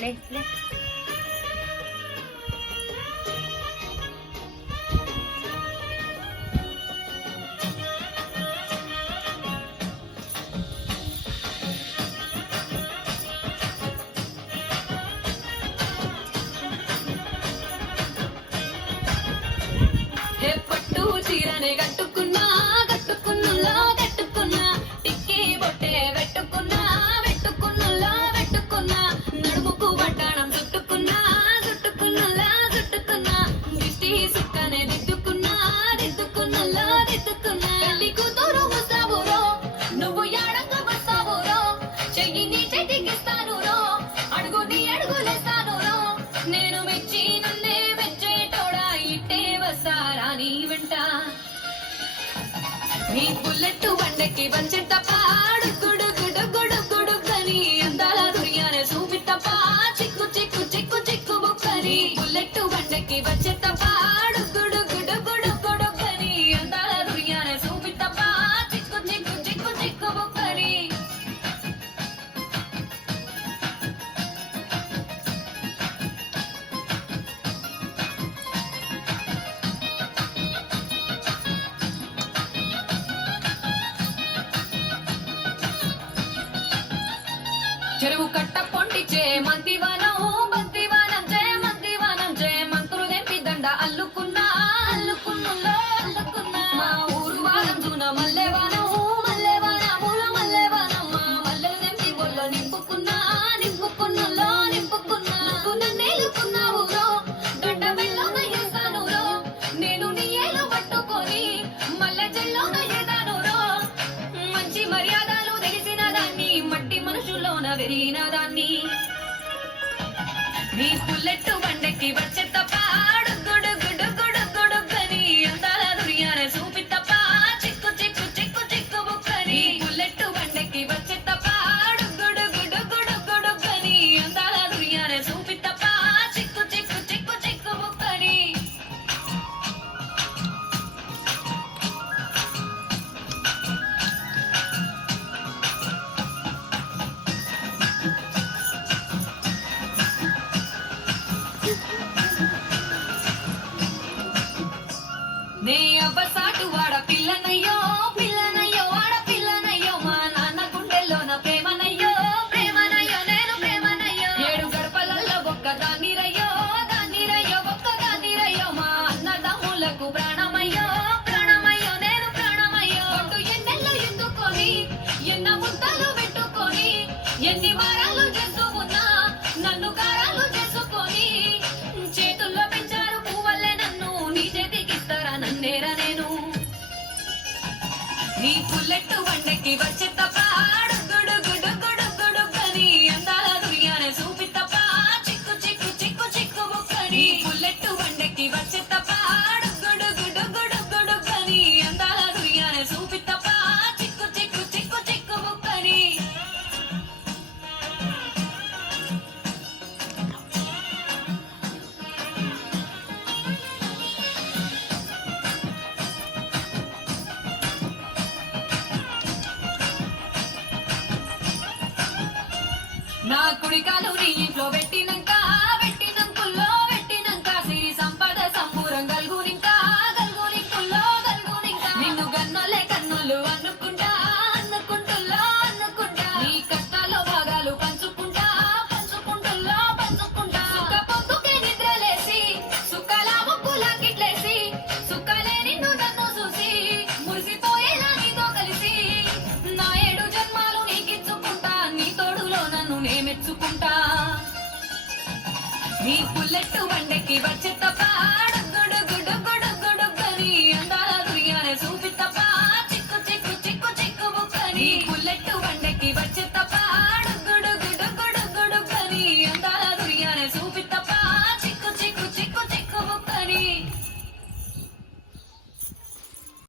లే లే పట్టు చీరనే కట్టుకున్నా కట్టుకున్నుల్లో కట్టుకున్నా టిక్కి బొట్టే పెట్టుకున్నా పెట్టుకున్నుల్లో పెట్టుకున్నా నడుముకు వడ్డాణం చుట్టుకున్నా చుట్టుకున్నుల్లో చుట్టుకున్నా దిష్టి సుక్కనే దిద్దుకున్నా దిద్దుకున్నుల్లో దిద్దుకున్నా తల్లి కూతురు వస్తావురో నువ్వు ఎడంగా వస్తావురో చెయ్యి నీ చేతికిస్తాను రో అడుగు నీ అడుగులేస్తాను రో నేను మెచ్చి నన్నే మెచ్చేటోడా ఇట్టే వస్తారా నీ వెంట నీ బుల్లెట్ బండకి వంచెంత పాడు గుడు గుడు గుడు గుడు కని అందాల దుర్యానే చూపిత్తప్ప చిక్కు చిక్కు చిక్కు చిక్కు బుక్కని బుల్లెట్ బండకి వంచెంత పాడు గుడు గుడు గుడు గుడు కని అందాల దుర్యానే చూపిత్తప్ప చిక్కు చిక్కు చిక్కు చిక్కు బుక్కని చెరువు కట్ట పొంటిచే మంతివానం బంతివానం జయ మంతివానం జయ మంత్రులు తెంపి దండ అల్లుకున్నా అల్లుకున్నుల్లో అల్లుకున్నా మా ఊరు వారం జూన మల్లెవానం మల్లెవానముల మల్లెవానం మా మల్లెలు తెంపి ఒళ్ళో నింపుకున్నా నింపుకున్నుల్లో నింపుకున్నా నన్నేలుకున్నావు రో గడ్డ మెల్లోన వేసాను రో నేను నీ ఏలు పట్టుకొని మల్లె చెల్లోన ఏదాను రో మంచి మర్యాదలు తెలిసిన దాన్ని మట్టి మనుషుల్లోన వెరిగిన దాన్ని నీ బుల్లెట్ బండకి వచ్చే తప్ప గుడు గుడు గుడు గుడు కని అందాల దుర్యానే చూపిత్తప్ప చిక్కు చిక్కు చిక్కు చిక్కు బుక్కని బుల్లెట్ బండకి వచ్చే తప్ప గుడు గుడు గుడు గుడు కని అందాల దుర్యానే చూపిత్తప్ప చిక్కు చిక్కు చిక్కు చిక్కు బుక్కని నే అబ్బసాటు వాడ పిల్లనయ్యో పిల్లనయ్యో వాడ పిల్లనయ్యో మా నాన్న గుండెల్లోన ప్రేమనయ్యో ప్రేమనయ్యో నేను ప్రేమనయ్యో ఏడు గడపలలో ఒక్క దాన్నిరయ్యో దాన్నిరయ్యో ఒక్క దాన్నిరయ్యో మా అన్నదమ్ములకు ప్రాణమయ్యో ప్రాణమయ్యో నేను ప్రాణమయ్యో ఒట్టు ఎన్నెల్లో ఎందుకొని ఎన్న ముద్దలు పెట్టుకొని ఎన్ని వారాలు చేస్తూ ఉన్నా నన్ను గారాలు చేసుకొని చేతుల్లో పెంచారు పువ్వల్లే నన్ను నీ చేతికిస్తారా నన్నేరా నేను నీ బుల్లెట్ బండకి వచ్చే తప్ప గుడు గుడు గుడు గుడు కని అందాల దుర్యానే చూపిత్తప్ప చిక్కు చిక్కు చిక్కు చిక్కు బుక్కని బుల్లెట్ బండకి వచ్చే తప్ప గుడు గుడు గుడు గుడు కని అందాల దుర్యానే చూపిత్తప్ప చిక్కు చిక్కు చిక్కు చిక్కు బుక్కని నా కుడికాలు నీ ఇంట్లో పెట్టినంక పెట్టినంకుల్లో పెట్టినంక సిరి సంపద సంపూరం గల్గునింకా గల్గునింకుల్లో గల్గునింకా నిన్ను గన్నోలే కన్నులు అనుకుంటా అనుకుంటుల్లో అనుకుంటా నీ కష్టాల్లో భాగాలు పంచుకుంటా పంచుకుంటుల్లో పంచుకుంటా సుఖ పొద్దుకే నిద్రలేసి సుఖాల ముక్కులా కిట్లేసి సుఖాలే నిన్ను నన్ను చూసి మురిసిపోయేలా నీతో కలిసి నా 7 జన్మాలు నీకిచ్చుకుంటా నీ తోడులో నన్ను నే మెచ్చుకుంటా నీ బుల్లెట్ బండకి వచ్చే తప్ప